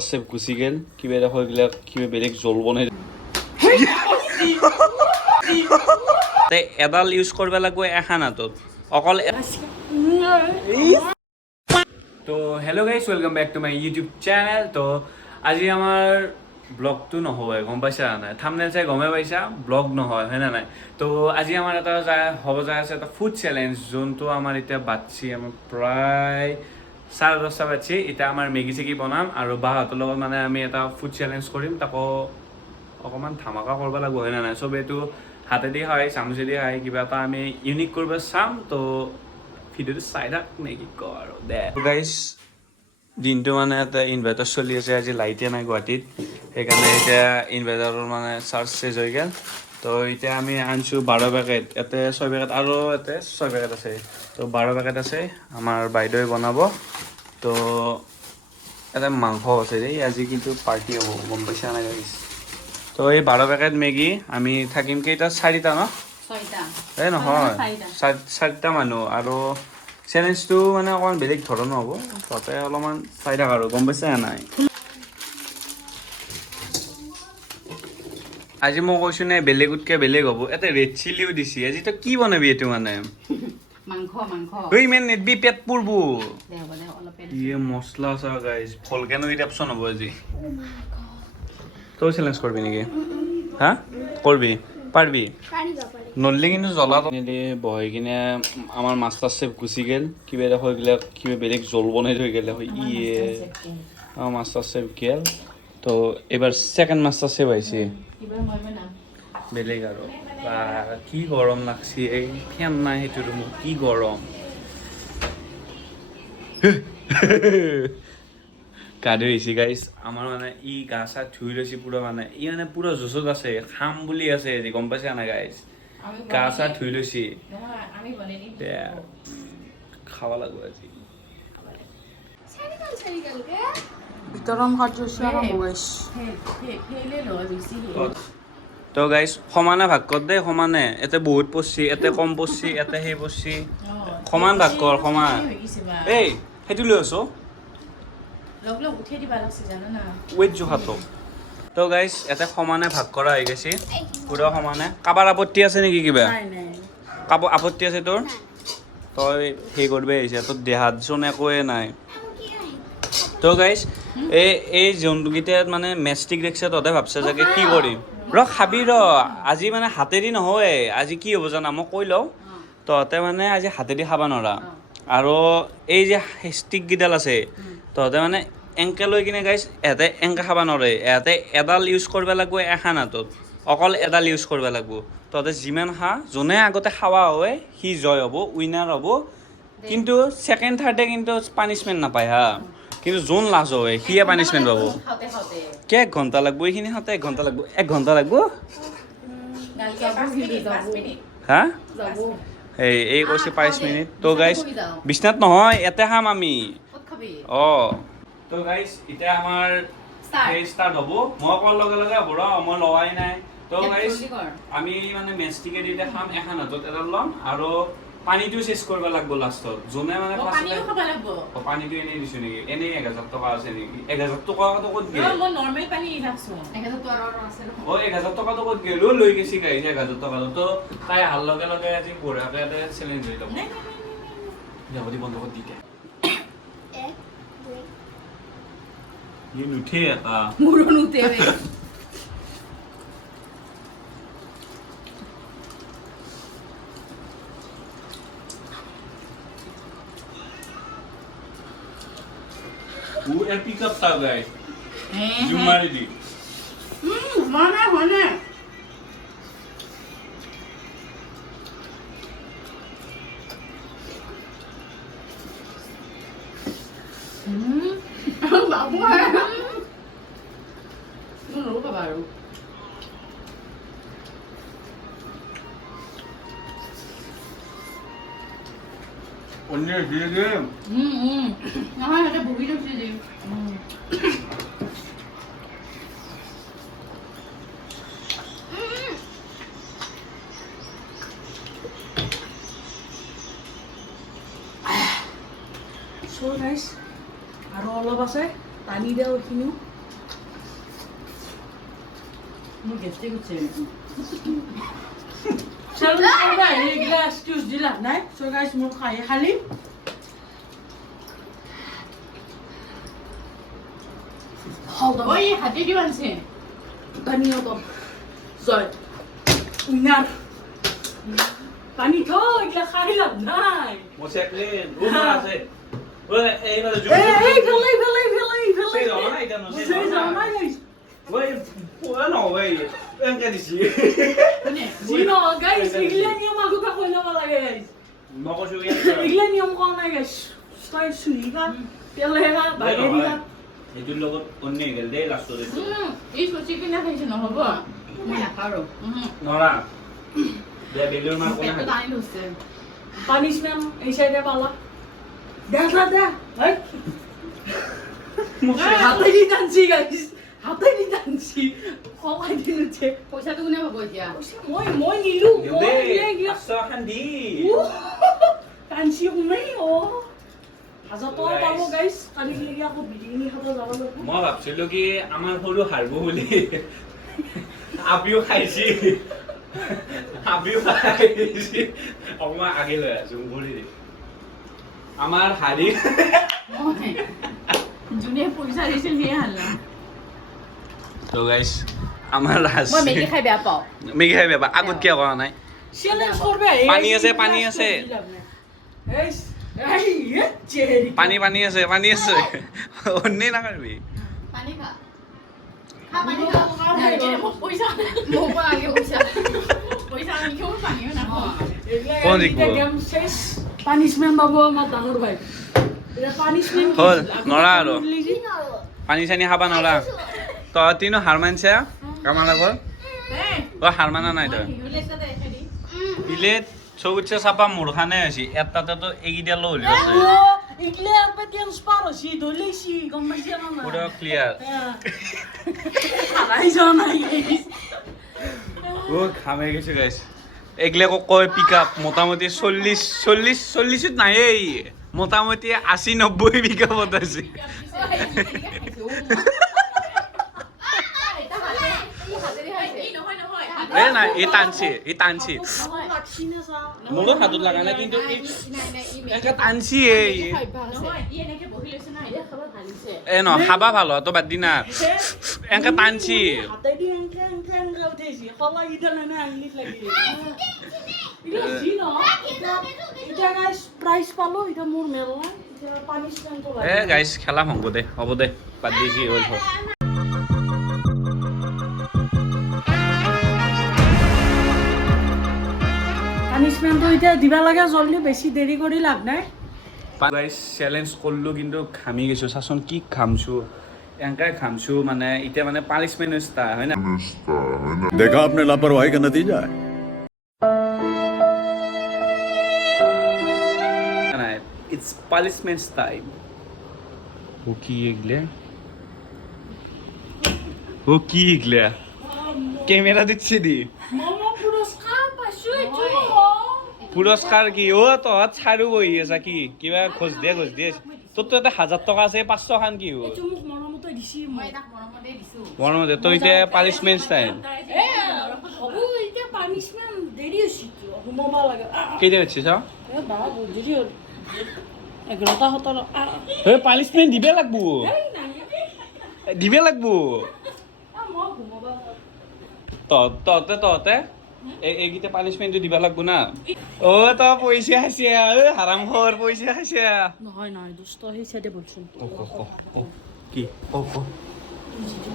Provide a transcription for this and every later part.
আছে গুচি গেল কিবা এটা হৈ গেলে কিবা বেলেগ জল বনাই এডাল ইউজ কৰিব লাগিব এখানাটোত অকল তো hello' guys welcome back to my YouTube channel. তো আজি আমাৰ ব্লগটো নহয়, গম পাইছা নাই? থাম্বনেল চাই গমে পাইছা ব্লগ নহয়, হয় না নাই? তো আজি আমাৰ এটা হ'ব যায় আছে এটা ফুড চেলেঞ্জ, যোনটো আমাৰ এতিয়া বাচ্ছি আমাৰ প্ৰায় 10:30 বাচ্ছি। এতিয়া আমাৰ মেগী চেগি বনাম আৰু বাহঁতৰ লগত মানে আমি এটা ফুড চেলেঞ্জ কৰিম, তাকো অকণমান ধামাকা কৰিব লাগিব, হয় না নাই? চবেইটো হাতেদি খাই চামুচেদি খাই কিবা এটা আমি ইউনিক কৰিব চাম। তো ভিডিঅ'টো চাই থাক নেকি ক আৰু দে গাইজ। দিনটো মানে এটা ইনভাৰ্টাৰ চলি আছে, আজি লাইটে নাই গুৱাহাটীত, সেইকাৰণে এতিয়া ইনভাৰ্টাৰৰ মানে চাৰ্জ চেজ হৈ গ'ল। তো এতিয়া আমি আনিছোঁ 12 পেকেট, ইয়াতে 6 পেকেট আৰু ইয়াতে 6 পেকেট আছে। তো 12 পেকেট আছে, আমাৰ বাইদেৱে বনাব। তো এটা মাংস আছে দেই আজি, কিন্তু পাৰ্টি হ'ব, গম পাইছা নাই গাইজ? তো এই 12 পেকেট মেগী আমি থাকিম কেইটা, 4টা ন? এই নহয় 4টা মানুহ। আৰু চেলেঞ্জটো মানে অকণমান বেলেগ ধৰণৰ হ'ব, তাতে অলপমান চাই থাক আৰু, গম পাইছা নাই? আজি মই কৈছোঁ নে বেলেগতকৈ বেলেগ হ'ব। এটা ৰেড চিলিও দিছে আজি। তই কি বনাবি এইটো মানে? ইমান নেদবি, পেট পুৰব। ইয়ে মছলা আছে গাইজ, ভলকেনো ইৰাপশ্যন হ'ব আজি। তই চেলেঞ্জ কৰিবি নেকি? হা কৰিবি? পাৰিবি? নল্লি কিন্তু জ্বলা বহি কিনে আমাৰ মাষ্টাৰ চেফ গুচি গ'ল কিবা এটা হৈ গ'লে, কিবা বেলেগ জল বনাই থৈ গ'লে হয়। ইয়ে আমাৰ মাষ্টাৰ চেফ গ'ল। তো এইবাৰ ছেকেণ্ড মাষ্টাৰ চেফ আহিছে বেলেগ আৰু। বা কি গৰম লাগছে, এই ফেন নাই সেইটো ৰুমত, কি গৰম। গা ধুই আহিছে গাইজ। আমাৰ মানে ই গা চা ধুই লৈছে পুৰা, মানে ই মানে পুৰা জোচত আছে, খাম বুলি আছে আজি, গম পাইছা নাই গাইজ? গা চা ধুই লৈছে, খাব লাগিব আজি। তো গাইজ সমানে ভাগ কৰ দেই, সমানে। এতে বহুত পৰছি, এতে কম পৰছি, এতে সেই পৰছি, সমান ভাগ কৰ, সমান। এই সেইটো লৈ আছো ৱেইট জোখাটো। তো গাইজ ইয়াতে সমানে ভাগ কৰা হৈ গৈছে, পুৰা সমানে। কাৰোবাৰ আপত্তি আছে নেকি? কিবা কাৰোবাৰ আপত্তি আছে তোৰ? তই সেই কৰিব আহিছে, তোৰ দেহাত চোন একোৱে নাই। তো গাইজ এই যোনকেইটাত মানে মেষ্টিক দেখছে, তহঁতে ভাবছে চাগে কি কৰিম। খাবি আজি মানে হাতেদি নহয়, আজি কি হ'ব জানা মই কৈ লওঁ। তহঁতে মানে আজি হাতেদি খাব নোৱাৰা, আৰু এই যে ষ্টিককেইডাল আছে তহঁতে মানে এনকে লৈ কিনে গাইজ, এহঁতে এনকে খাব নোৱাৰে, এহঁতে এডাল ইউজ কৰিব লাগিব এখানাটোত, অকল এডাল ইউজ কৰিব লাগিব। তহঁতে যিমান খা, যোনে আগতে খাৱা হয় সি জয় হ'ব, উইনাৰ হ'ব। কিন্তু ছেকেণ্ড থাৰ্ডে কিন্তু পানিছমেণ্ট নাপায় হা, কিন্তু যোন লাজ হয় সিয়ে পানিছমেণ্ট পাব। কে 1 ঘণ্টা লাগব এইখিনি খাওঁতে? 1 ঘণ্টা লাগব, 1 ঘণ্টা লাগব। হা এই কৈছে 5 মিনিট। তো গাইজ বিচনাত নহয়, ইয়াতে খাম আমি। অঁ তো গাইজ এতিয়া আমাৰ সেই ষ্টাৰ্ট হ'ব। মই কোৱাৰ লগে লগে হ'ব ৰ, মই লোৱাই নাই। তো গাইজ আমি মানে মেষ্টিকেদি এতিয়া খাম, এখন হাতত এডাল ল'ম, আৰু পানীটো চেজ কৰিব লাগিব লাষ্টত। যোনে মানে পানীটো এনেই দিছোঁ নেকি? এনেই 1000 টকা আছে নেকি? 1000 টকাটো ক'ত গ'ল? 1000 টকাটো ক'ত গ'ল? লৈ গৈছি গাইজ 1000 টকাটো। তো তাই অহাৰ লগে লগে আজি বঢ়িয়াকৈ এটা চেলেঞ্জ হৈ যাব। যাব দি বন্ধ কৰি দি দে। ये नुठे आता मुरो नुते वे वो एपिक अप था गाइस जुमारी दी माने होने बाबू है নো খাবা আৰু অন্য দিয়ে দে নহয় এটা বহি লৈছে যে সো গাইস আৰু অলপ আছে পানী দিওঁ এইখিনিও মোৰ গেষ্টে গৈছে এক্সকিউজ দি লাভ নাই চ' গাইছ মোৰ খাই খালি Oi, hati di mana sih? পানীও কম জয় উইনাৰ পানী থৈ এইগিলা খাই লাভ নাই Mau cek nih, rumah sih. Woi, mana juga? এই ফেলাই ফেলাই ফেলাই ফেলাই Saya nggak mana itu, সেই যাওঁ নাই গাইছ Woi, mana woi? Enggak di sini. যি নহয় গাইছ এইগিলা নিয়ম আগতে কৈ ল'ব লাগে গাইছ Mau kau juga? এইগিলা নিয়ম কোৱা নাই গাইছ তই চুৰিবা পেলাইবা বাগেৰিবা Itu logo onne gel deh last story. Ini suci kena kasih noh, apa? মই নাপাৰোঁ Nora. Dia belur mah kau Itu nak. tanya dosen. Punishment এই সাইডে পালা দেখ দে ভাই হাতে দি টানছি গাইছ হাতে দি টানছি কমাই দিছে Pokoknya tuh guna apa dia? মই নিলু Yo মই deh, নিলে গিয়া asal kan di. টানছি শুনাই ও হাজার টাকা পাবো গাইছ কালি গিয়া আকৌ বিৰিয়ানী খাব যাব লাগিব মই ভাবছিলো কি আমাৰ সৰু হাৰব বুলি আপিও খাইছি আপিও খাইছি অকমান আগে লৈ আছো ঘূৰি দি আমাৰ হাৰি যোনে পইচা দিছিল সিয়ে হাল্লা তো গাইছ আমাৰ মই মেগী খাই বেয়া পাওঁ মেগী খাই বেয়া আগত কিয় কৰা নাই চ্যালেঞ্জ কৰবে পানী আছে, পানী আছে। এই চেহাৰি পানী আছে অন্যে নাকাৰিবি পানী খা খা পানী খা মোক পইচা মোক লাগে পইচা পইচা আমি কিয় পানীও নাখাওঁ কোন জিকিব? গেম শেষ পানিশমেন্ট পাবো আমার ডাঙর ভাই এটা পানিশমেন্ট হ'ল, নৰা আৰু। পানী চানী খাবা নৰা তহঁতিনো হাৰ মানছা কামাৰ আগত তই হাৰ মানা নাই তই প্লেট চৌকছে চাপা মূৰখানে হৈছে এটাতেতো এইকেইটা লৈ হ'লি আছে ইগলে আপে টেন্স পার হইছি ধইলেছি গম পাইছি না পুৰা ক্লিয়াৰ হারাই যাও নাই ও খামে গেছে গাইছ এগলেকো কয় পিক আপ মোটামুটি 40 নাইয়েই মোটামুটি 80-90 পিক আপত আছে এ নাই এই টানছি মোৰো হাতত লগা নাই কিন্তু এনেকে টানছি এ ন খাবা ভাল তো বাদ দি না এনেকে টানছি হাতে দি এংকে উঠেছি হলা ইদালে না আংলিত লাগি ইলা জি ন এটা গাইস প্রাইস পালো এটা মোর মেলনা এটা পানিশমেন্ট এ গাইছ খেলা হংব দে হ'ব দে বাদ দি যি হ'ল হ'ল পানিশমেন্ট এটা দিবা লাগে জলদি বেশি দেরি কৰি লাভ নাই গাইছ চ্যালেঞ্জ করলো কিন্তু খামি গেছো চাচোন কি খামছো এনেকাই খামছো মানে এতিয়া মানে পানিশমেন্ট ষ্টাৰ হয় না देखा आपने लापरवाही का नतीजा है নাই ইটস পানিশমেন্ট টাইম ও কি এগলে ক্যামেরা দিচ্ছি দি মামা পুরস্কার পাইছো এটো পুরস্কার কি ও তহঁত চাৰু বহি আছা কি কিবা খোজ দিয়ে তোৰ তো এটা 1000 টকা আছে 500 খান কি হ'ল এটো মোক মৰমতে দিছি মই তাক মৰমতে দিছো মৰমতে তই এতিয়া পানিশমেন্ট টাইম এ হবু এটা পানিশমেন্ট দেৰি হৈছে ঘুমাবা লাগে কেইটা হচ্ছে চাও এ বাবা দেৰি হ'ল 11:17 হে পানিশমেন্ট দিবে লাগবো দিবে লাগবো মই ঘুমাবা তহঁতে এইকেইটা পানিশমেন্টটো দিবা লাগবো না অ তই পইচা খাইছে হাৰাম খোৰ পইচা খাইছে নহয় দুষ্ট সেই সাইডে বলছোন কি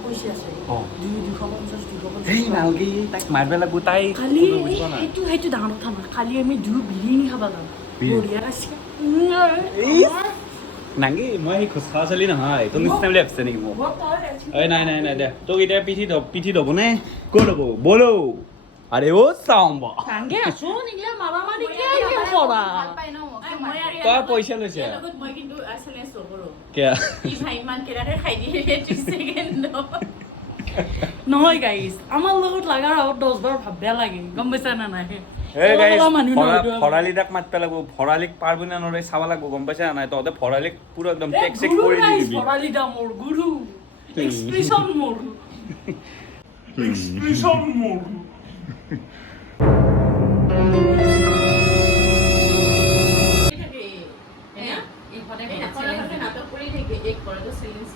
পইচা আছে অ 250 এই নালগি তাক মাৰবা লাগবো তাই খালি বুজিব না সেইটো ডাঙৰ কথা নহয় খালি আমি দুই বিৰিয়ানী খাবা যাম বঢ়িয়া আছে নাংগি মই সেই খোজ খাৱা চলি নহয় তোৰ নিচিনা বুলি ভাবিছে নেকি মোক এই নাই দে তোক এতিয়া পিঠি ধব নে ক'ত হ'ব বলো আৰে ও চাম্বা নাংগে আছো নিগলে মাৰামাৰি কিয় কৰা ভাল পাই ন মই আৰু তই পইচা লৈছে লগত মই কিন্তু আসলে সবৰো কিয় ই ভাই মান কেৰাকে খাই দিয়ে 30 সেকেন্ড নহয় গাইছ আমাৰ লগত লাগাৰ আগত 10 বাৰ ভাববা লাগে গম পাইছা না নাই এই গাইছ অলপ মানুহ নহয় এইটো। ভৰালিটাক মাতবা লাগব ভৰালিক পাৰবি না নৰে চাবা লাগব গম পাইছা নাই তহঁতে ভৰালিক পুৰা একদম এ, টেক চেক গুৰু কৰি দি guys, দিবি ভৰালি দা মোৰ গুৰু এক্সপ্ৰেছন মোৰ নাটক কৰি থাকে এক কৰে তো চেলেঞ্জ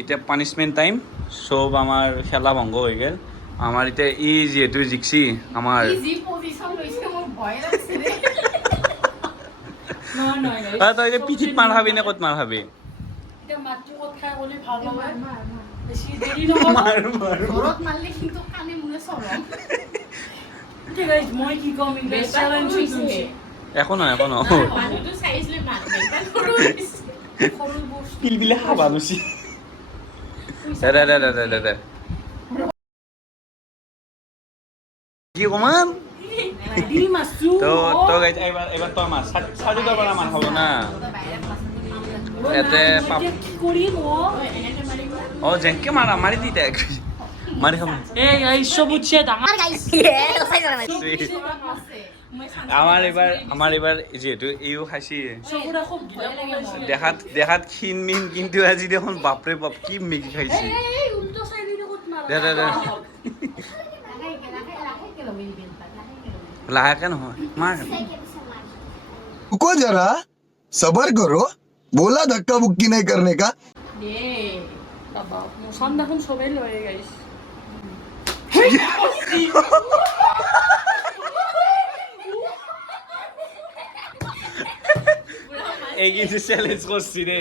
এতিয়া পানিশমেণ্ট টাইম চব আমাৰ খেলা ভংগ হৈ গ'ল আমাৰ এতিয়া ই যিহেতু জিকছি আমাৰ যি পজিশন লৈছে মোৰ ভয় লাগছে ৰে নহয় নহয় guys, তই এতিয়া পিঠিত মাৰ খাবি নে ক'ত মাৰ খাবি এতিয়া মাতটো ক'ত খাই গ'লে ভাল নহয় বেছি দেৰি নহয় ঘৰত মাৰলে কিন্তু কানে মুনে চৰম এতিয়া guys, মই কি ক'ম এতিয়া চেলেঞ্জ একো নহয় একো নহয় মানুহটো চাইজ লৈ মাত বেটা সৰু হৈছে সৰু বস্তু পিলবিলে খাবা নুচি দে কি কমান দিল মাছটো তো তো গাইজ এবাৰ তই মাৰ চাৰিটা পৰা মাৰ খাব না ইয়াতে পাপ কি কৰিম অ জেংকে মাৰা মাৰি দি তাক মাৰি খাব এই গাইছ চবতছে ডাঙৰ আমাৰ এইবাৰ যিহেতু এইও খাইছি চবৰে খুব গিলা পলাইছে দেখাত ক্ষীণ মিন কিন্তু আজি দেখোন বাপৰে বাপ কি মেগি খাইছি এই উল্টো চাইডে ক'ত মাৰা দে লাহেকে নহয় মাৰ रुको जरा सबर करो बोला धक्का बुक्की नहीं करने का বাবা মোচান দেখোন চবেই লয়ে গাইছ এই কিন্তু চ্যালেঞ্জ করছি রে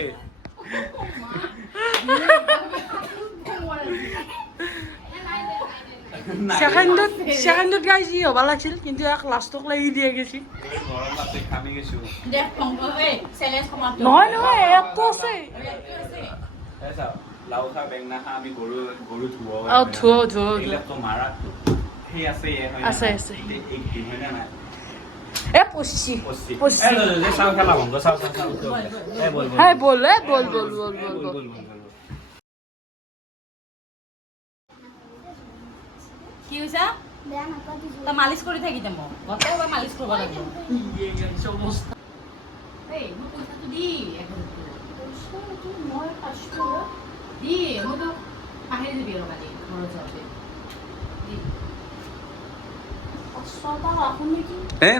সেকেন্ডত গাইছ ই হ'ব লাগিছিল কিন্তু এক লাষ্টক লাগি দিয়ে গেছি খামি গেছো দেখ পংক এই চেলেঞ্জ সমাপ্ত নহয় নহয় একটো আছে লাউ খা বেঙনা খা আমি গরু ধুও ধুও তো মারা সেই আছে আছে এক দিন হয় না এ পঁচিছি চাও খেলা ভংগ চাও বল হ্যাঁ বল বল কি হৈছে তই মালিচ কৰি থাকি দে মোক গোটেইবাৰ মালিচ কৰিব লাগিব এই মোক পইচাটো দি দি মইতো পাহৰি যাবি আৰু কালি ঘৰত যাওঁতে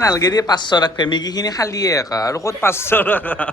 নালগে দিয়ে 500 ৰাখবে মেগি খিনি খালিয়ে একা আৰু ক'ত 500 ৰাখা